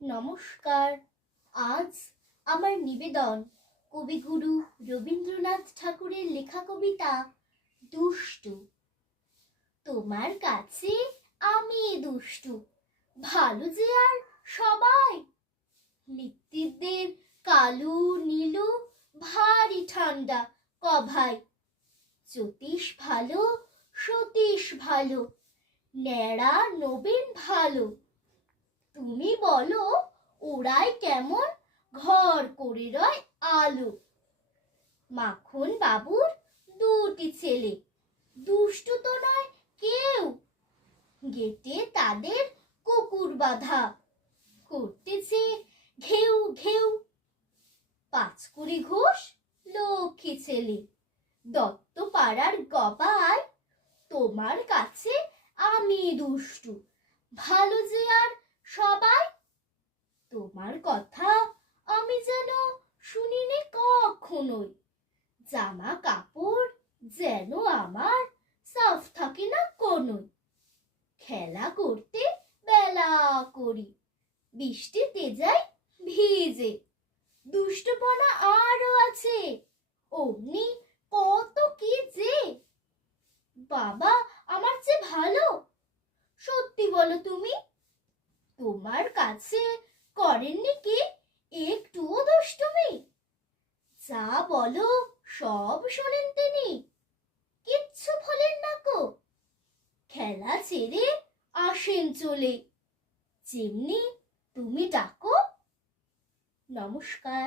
নমস্কার। আজ আমার নিবেদন কবিগুরু রবীন্দ্রনাথ ঠাকুরের লেখা কবিতা দুষ্টু। তোমার কাছে আমি দুষ্টু, ভালো যে আর সবাই। নিত্যদের কালু নীলু ভারী ঠান্ডা কভাই। জ্যোতিষ ভালো, সতীশ ভালো, ন্যাড়া নবীন ভালো। তুমি বলো ওরাই কেমন ঘর করে রয় আলো। মাখন বাবুর দুটি ছেলে, দুষ্টু তো নয় কেউ। গেটে তাদের কুকুর বাঁধা, করতেছে ঘেউ ঘেউ। পাঁচকুড়ি ঘোষ লক্ষ্মী ছেলে, দত্ত পাড়ার গবাই। তোমার কাছে আমি দুষ্টু, ভালো যে আর সবাই। তোমার কথা আমি যেন শুনিনি কখনোই। জামা কাপড় যেন আমার সাফ থাকে না কোনোই। খেলা করতে বেলা করি, বৃষ্টিতে যাই ভিজে। দুষ্টপনা আরো আছে, অমনি কত কি যে। বাবা আমার চেয়ে ভালো, সত্যি বলো তুমি। তোমার কাছে করেননি কি একটুও দুষ্টুমি? যা বলো সব শোনেন তিনি, কিচ্ছু ভোলেন না কো। খেলা ছেড়ে আসেন চলে, যেমনি তুমি ডাকো। নমস্কার।